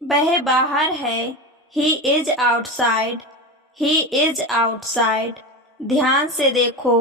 वह बाहर है। He is outside. He is outside. ध्यान से देखो।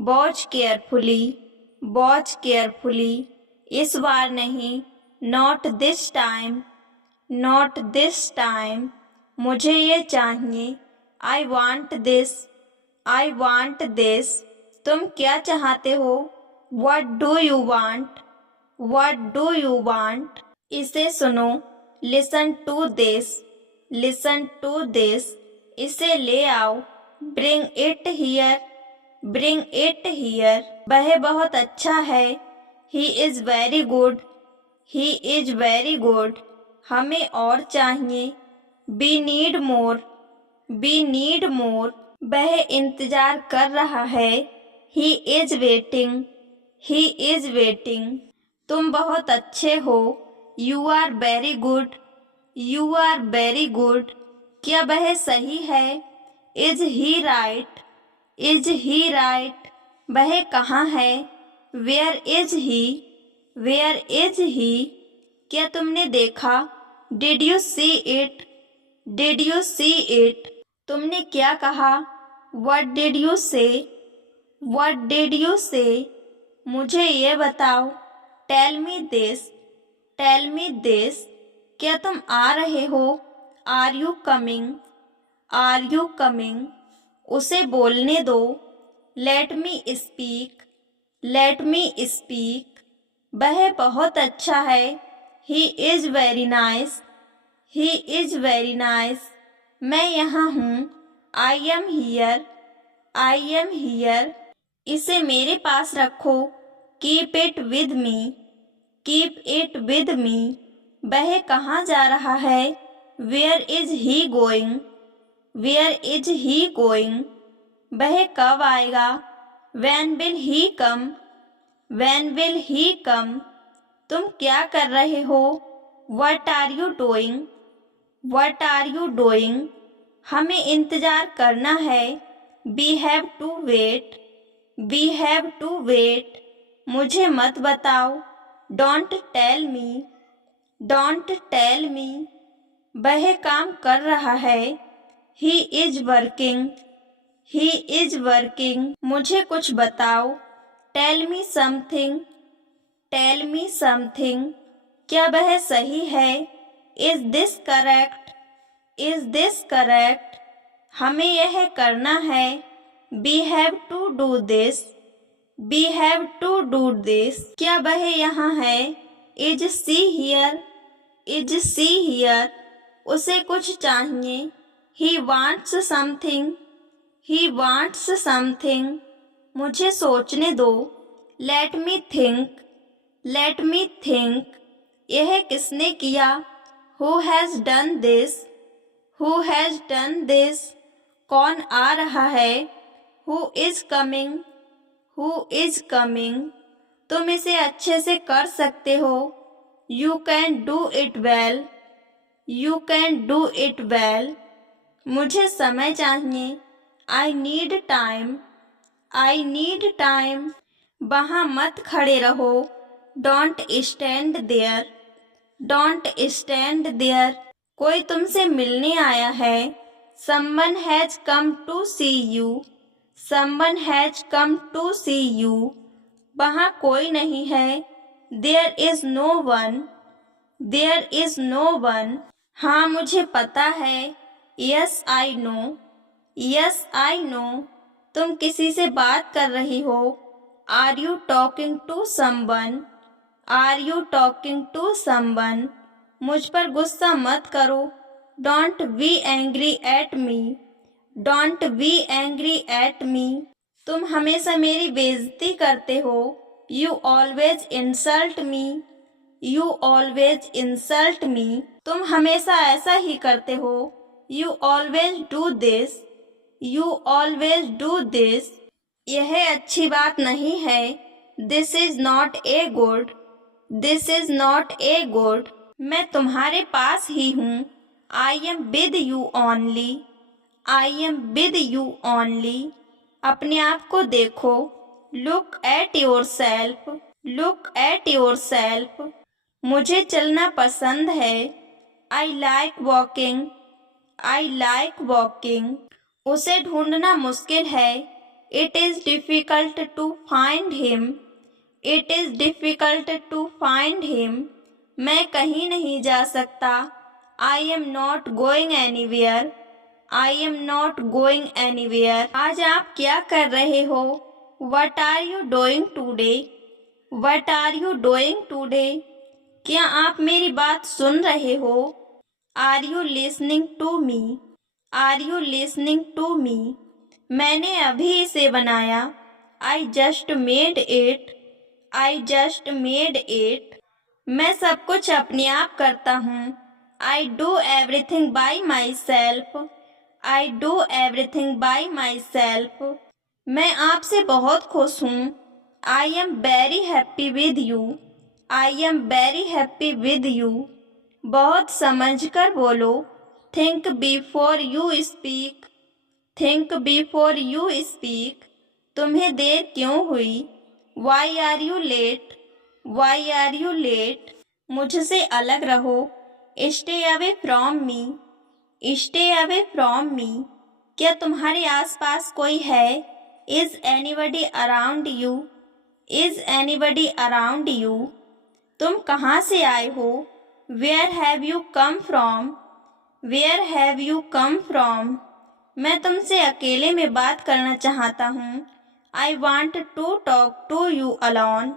Watch carefully. Watch carefully. इस बार नहीं। Not this time. Not this time. मुझे ये चाहिए। I want this. I want this. तुम क्या चाहते हो? What do you want? What do you want? इसे सुनो। Listen to this. Listen to this. इसे ले आओ। Bring it here. Bring it here. वह बहुत अच्छा है। He is very good. He is very good. हमें और चाहिए। We need more. We need more. वह इंतजार कर रहा है। He is waiting. He is waiting. तुम बहुत अच्छे हो। You are very good. You are very good. क्या वह सही है? Is he right? Is he right? वह कहाँ है? Where is he? Where is he? क्या तुमने देखा? Did you see it? Did you see it? तुमने क्या कहा? What did you say? What did you say? मुझे ये बताओ। Tell me this. Tell me this. क्या तुम आ रहे हो? Are you coming? Are you coming? उसे बोलने दो। Let me speak. Let me speak. वह बहुत अच्छा है। He is very nice. He is very nice. मैं यहाँ हूँ। I am here. I am here. इसे मेरे पास रखो। Keep it with me. Keep it with मी। वह कहाँ जा रहा है? Where is he going? Where is he going? वह कब आएगा? When will he come? When will he come? तुम क्या कर रहे हो? What are you doing? What are you doing? हमें इंतजार करना है। We have to wait. We have to wait. मुझे मत बताओ। Don't tell me. Don't tell me. वह काम कर रहा है। He is working. He is working. मुझे कुछ बताओ। Tell me something. Tell me something. क्या वह सही है? Is this correct? Is this correct? हमें यह करना है। We have to do this. We have to do this. क्या वह यहाँ है? Is she here? Is she here? उसे कुछ चाहिए। He wants something. He wants something. मुझे सोचने दो। Let me think. Let me think. यह किसने किया? Who has done this? Who has done this? कौन आ रहा है? Who is coming? Who is coming? तुम इसे अच्छे से कर सकते हो। You can do it well. You can do it well. मुझे समय चाहिए। I need time. I need time. वहाँ मत खड़े रहो। Don't stand there. Don't stand there. कोई तुमसे मिलने आया है। Someone has come to see you. Someone has come to see you. वहाँ कोई नहीं है। There is no one. There is no one. हाँ मुझे पता है। Yes I know. Yes I know. तुम किसी से बात कर रही हो। Are you talking to someone? Are you talking to someone? मुझ पर गुस्सा मत करो। Don't be angry at me. Don't be angry at me. तुम हमेशा मेरी बेइज्जती करते हो। You always insult me. You always insult me. तुम हमेशा ऐसा ही करते हो। You always do this. You always do this. यह अच्छी बात नहीं है। This is not a good. This is not a good. मैं तुम्हारे पास ही हूँ। I am with you only. I am with you only. अपने आप को देखो। Look at yourself. Look at yourself. मुझे चलना पसंद है। I like walking, I like walking. उसे ढूंढना मुश्किल है, it is difficult to find him, it is difficult to find him. मैं कहीं नहीं जा सकता, I am not going anywhere, I am not going anywhere. आज आप क्या कर रहे हो? What are you doing today, what are you doing today. क्या आप मेरी बात सुन रहे हो? Are you listening to me, are you listening to me. मैंने अभी इसे बनाया, I just made it, I just made it. मैं सब कुछ अपने आप करता हूँ, I do everything by myself, I do everything by myself. मैं आपसे बहुत खुश हूँ, I am very happy with you, I am very happy with you. बहुत समझ कर बोलो, think before you speak, think before you speak. तुम्हें देर क्यों हुई? Why are you late, why are you late. मुझसे अलग रहो, stay away from me, stay away from me. क्या तुम्हारे आसपास कोई है? Is anybody around you, is anybody around you. तुम कहाँ से आए हो? Where have you come from, where have you come from. मैं तुमसे अकेले में बात करना चाहता हूँ, I want to talk to you alone,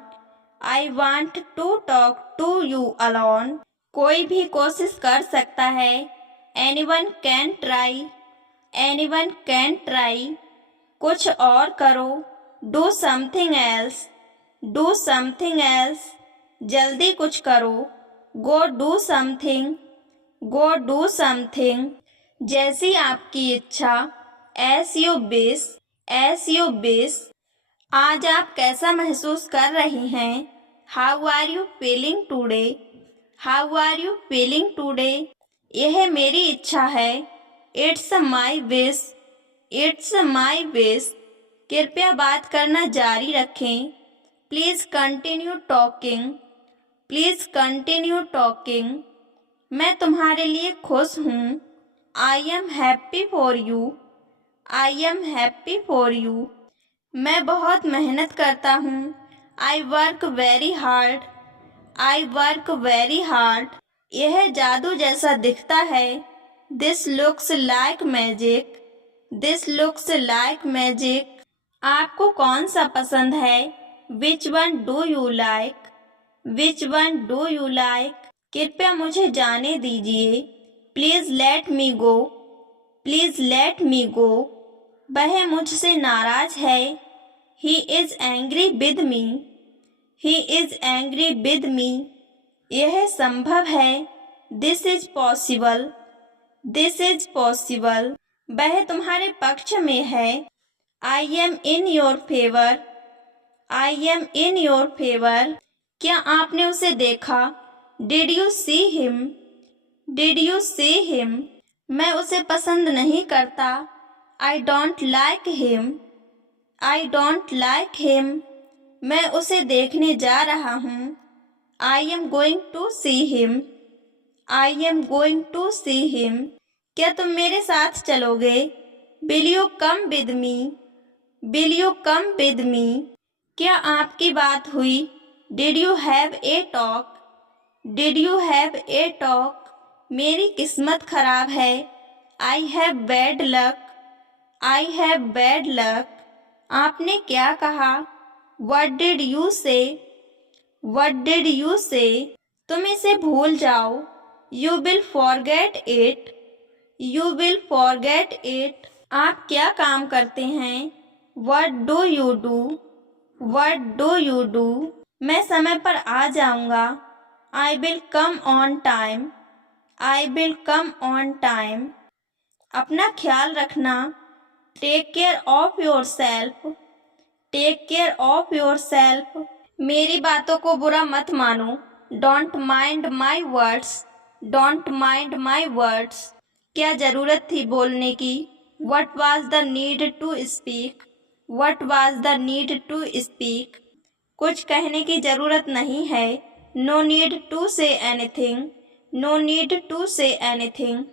I want to talk to you alone. कोई भी कोशिश कर सकता है, anyone can try, anyone can try. कुछ और करो, do something else, do something else. जल्दी कुछ करो, गो do something, go do something. जैसी आपकी इच्छा, as you wish, as you wish. आज आप कैसा महसूस कर रही हैं? How are you feeling today, how are you feeling today. यह मेरी इच्छा है, it's my wish, it's my wish. कृपया बात करना जारी रखें, please continue talking, please continue talking. मैं तुम्हारे लिए खुश हूँ, I am happy for you, I am happy for you. मैं बहुत मेहनत करता हूँ, I work very hard, I work very hard. यह जादू जैसा दिखता है, this looks like magic, this looks like magic. आपको कौन सा पसंद है? Which one do you like, which one do you like. कृपया मुझे जाने दीजिए, please let me go, please let me go. वह मुझसे नाराज है, he is angry with me, he is angry with me. यह संभव है, this is possible, this is possible. वह तुम्हारे पक्ष में है, I am in your favour, I am in your favour. क्या आपने उसे देखा? Did you see him, did you see him. मैं उसे पसंद नहीं करता, I don't like him, I don't like him. मैं उसे देखने जा रहा हूँ, I am going to see him, I am going to see him. क्या तुम मेरे साथ चलोगे? Will you come with me, will you come with me. क्या आपकी बात हुई? Did you have a talk, did you have a talk. मेरी किस्मत खराब है, I have bad luck, I have bad luck. आपने क्या कहा? What did you say, what did you से। तुम इसे भूल जाओ, you will forget it, you will forget it. आप क्या काम करते हैं? What do you do, what do you do. मैं समय पर आ जाऊंगा, I will come on time, I will come on time. अपना ख्याल रखना, take care of yourself, take care of yourself. मेरी बातों को बुरा मत मानो, don't mind my words, don't mind my words. क्या ज़रूरत थी बोलने की? What was the need to speak, what was the need to speak. कुछ कहने की ज़रूरत नहीं है, no need to say anything, No need to say anything.